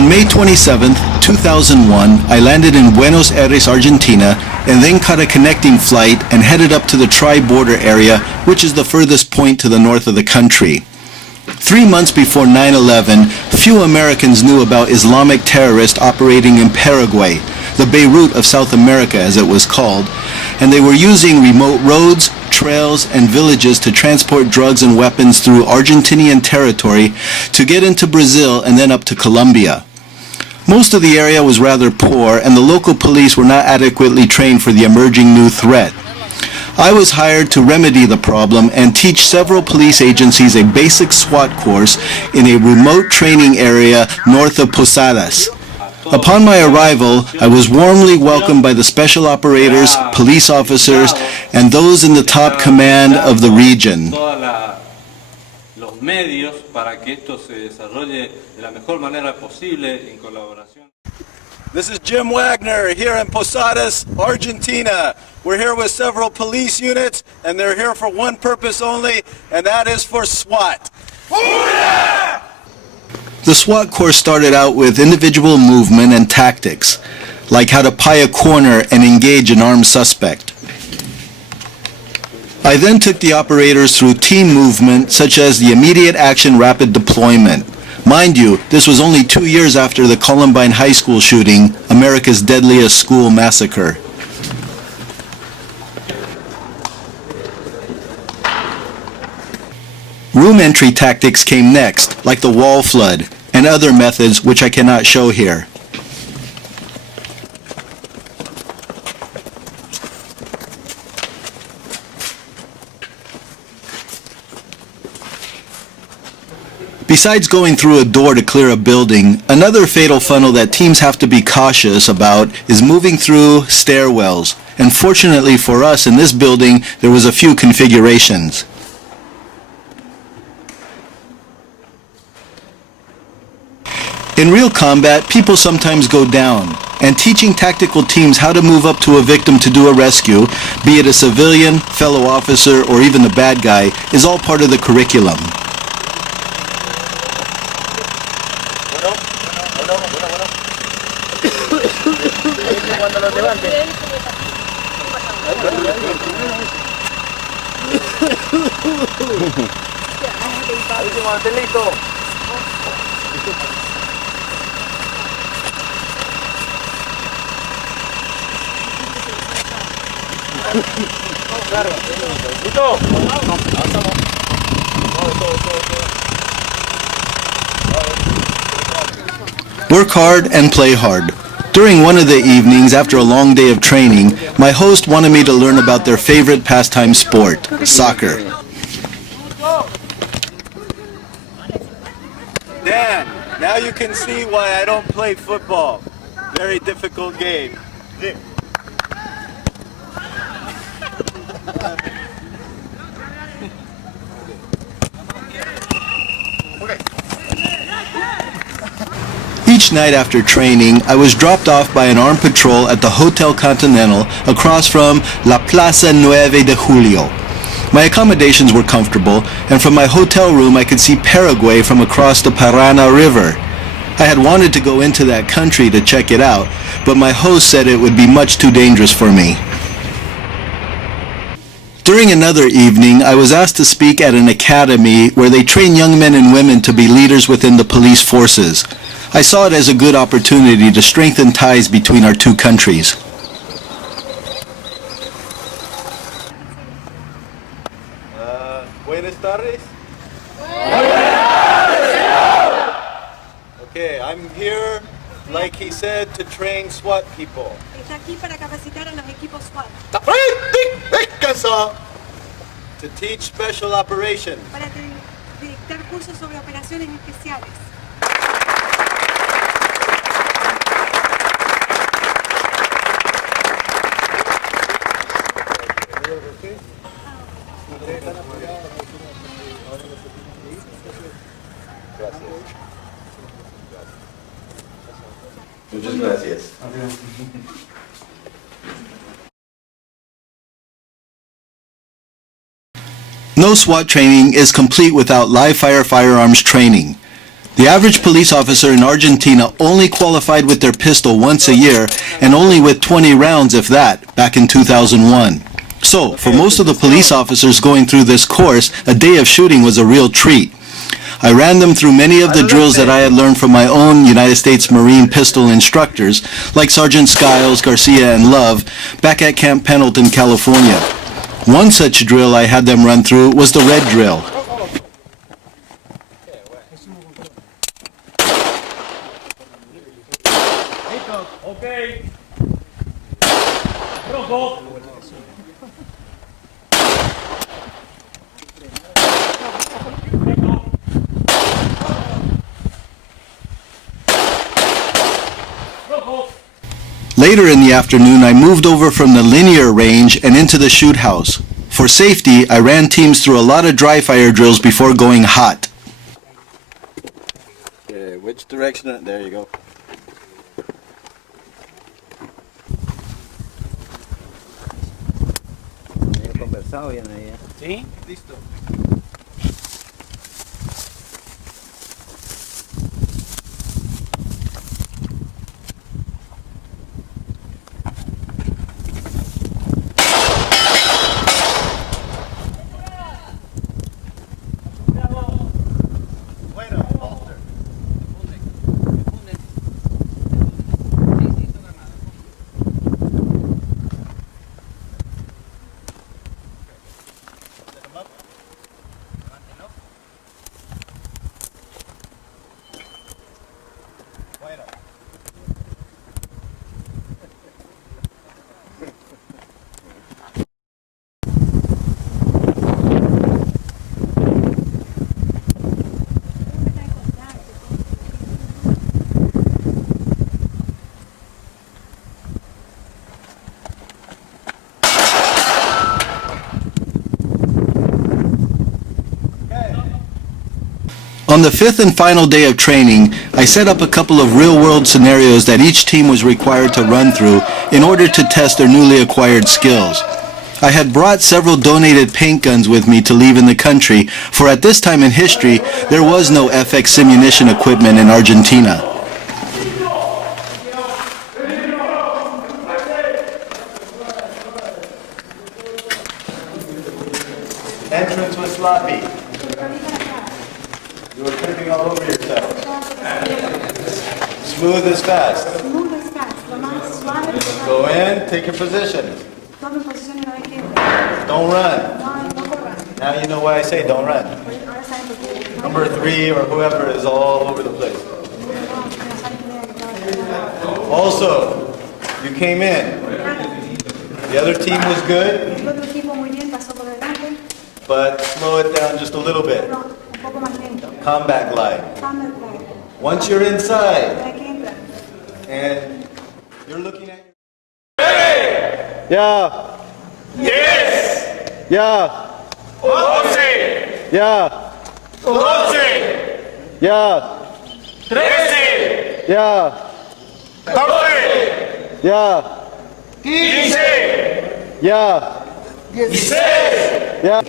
On May 27, 2001, I landed in Buenos Aires, Argentina, and then caught a connecting flight and headed up to the tri-border area, which is the furthest point to the north of the country. 3 months before 9/11, few Americans knew about Islamic terrorists operating in Paraguay, the Beirut of South America as it was called, and they were using remote roads, trails, and villages to transport drugs and weapons through Argentinian territory to get into Brazil and then up to Colombia. Most of the area was rather poor, and the local police were not adequately trained for the emerging new threat. I was hired to remedy the problem and teach several police agencies a basic SWAT course in a remote training area north of Posadas. Upon my arrival, I was warmly welcomed by the special operators, police officers, and those in the top command of the region. This is Jim Wagner here in Posadas, Argentina. We're here with several police units, and they're here for one purpose only, and that is for SWAT. The SWAT course started out with individual movement and tactics, like how to pie a corner and engage an armed suspect. I then took the operators through team movement, such as the immediate action rapid deployment. Mind you, this was only 2 years after the Columbine High School shooting, America's deadliest school massacre. Room entry tactics came next, like the wall flood, and other methods which I cannot show here. Besides going through a door to clear a building, another fatal funnel that teams have to be cautious about is moving through stairwells. And fortunately for us in this building, there was a few configurations. In real combat, people sometimes go down, and teaching tactical teams how to move up to a victim to do a rescue, be it a civilian, fellow officer, or even the bad guy, is all part of the curriculum. Work hard and play hard. During one of the evenings, after a long day of training, my host wanted me to learn about their favorite pastime sport, soccer. Dan, now you can see why I don't play football. Very difficult game. Each night after training, I was dropped off by an armed patrol at the Hotel Continental across from La Plaza 9 de Julio. My accommodations were comfortable, and from my hotel room I could see Paraguay from across the Parana River. I had wanted to go into that country to check it out, but my host said it would be much too dangerous for me. During another evening, I was asked to speak at an academy where they train young men and women to be leaders within the police forces. I saw it as a good opportunity to strengthen ties between our two countries. Buenas tardes. Okay, I'm here, like he said, to train SWAT people. Está aquí para capacitar a los equipos SWAT. To teach special operations. Para dictar cursos sobre operaciones especiales. Muchas gracias. No SWAT training is complete without live fire firearms training. The average police officer in Argentina only qualified with their pistol once a year, and only with 20 rounds, if that, back in 2001. So, for most of the police officers going through this course, a day of shooting was a real treat. I ran them through many of the drills that I had learned from my own United States Marine pistol instructors, like Sergeant Skiles, Garcia, and Love, back at Camp Pendleton, California. One such drill I had them run through was the red drill. Okay. Rojo. Later in the afternoon, I moved over from the linear range and into the shoot house. For safety, I ran teams through a lot of dry fire drills before going hot. Okay, which direction? There you go. Conversado bien ahí, ¿Sí? Listo. On the fifth and final day of training, I set up a couple of real-world scenarios that each team was required to run through in order to test their newly acquired skills. I had brought several donated paint guns with me to leave in the country, for at this time in history, there was no FX simunition equipment in Argentina. Entrance was sloppy. You were tripping all over yourself. Smooth as fast. Muy despacio, lo más suave que Go in, take your position. tome posición y no hay que Don't run. no corran. Now you know why I say don't run. Ahora saben por qué. Number 3 or whoever is all over the place. Also, you came in. The other team was good, El otro equipo muy bien pasó por delante, but slow it down just a little bit. pero un poco más lento. Combat glide. Cambio de traje. Once you're inside Hay que entrar. and you're looking at Yeah, Yes. yeah, 11. yeah, 12. yeah, 13. yeah, 14. yeah, 15. yeah, 16. yeah.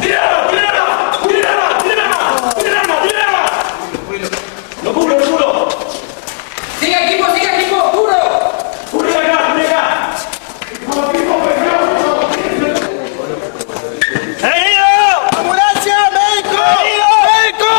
¡Tírala, tírala! ¡Tírala, tírala! ¡Tírala, tírala! ¡Lo cubro, lo cubro! ¡Sigue equipo, puro! ¡Cubro acá, cubro acá! ¡Herido! ¡Ambulancia, médico! ¡Herido! ¡Médico!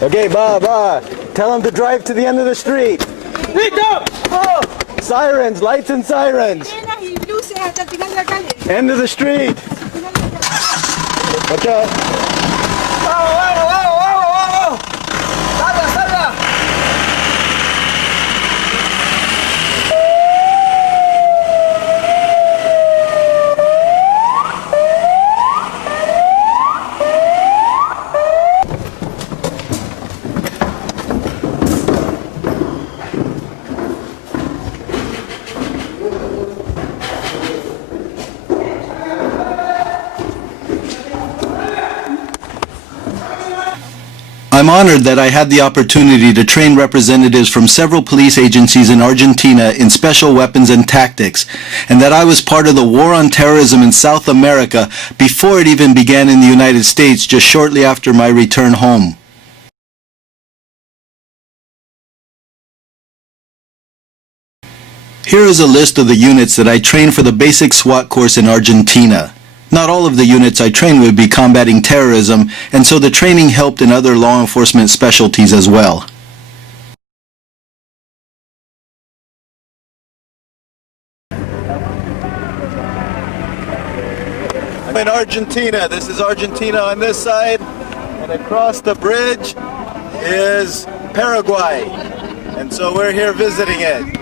Okay, Bob, tell him to drive to the end of the street. Oh, sirens, lights and sirens. Sirenas y luces hasta el final de la calle. End of the street. Hasta el final de la calle. Watch out. ¡Vamos! ¡Salga! I'm honored that I had the opportunity to train representatives from several police agencies in Argentina in special weapons and tactics, and that I was part of the war on terrorism in South America before it even began in the United States just shortly after my return home. Here is a list of the units that I trained for the basic SWAT course in Argentina. Not all of the units I trained would be combating terrorism, and so the training helped in other law enforcement specialties as well. I'm in Argentina. This is Argentina on this side, and across the bridge is Paraguay. And so we're here visiting it.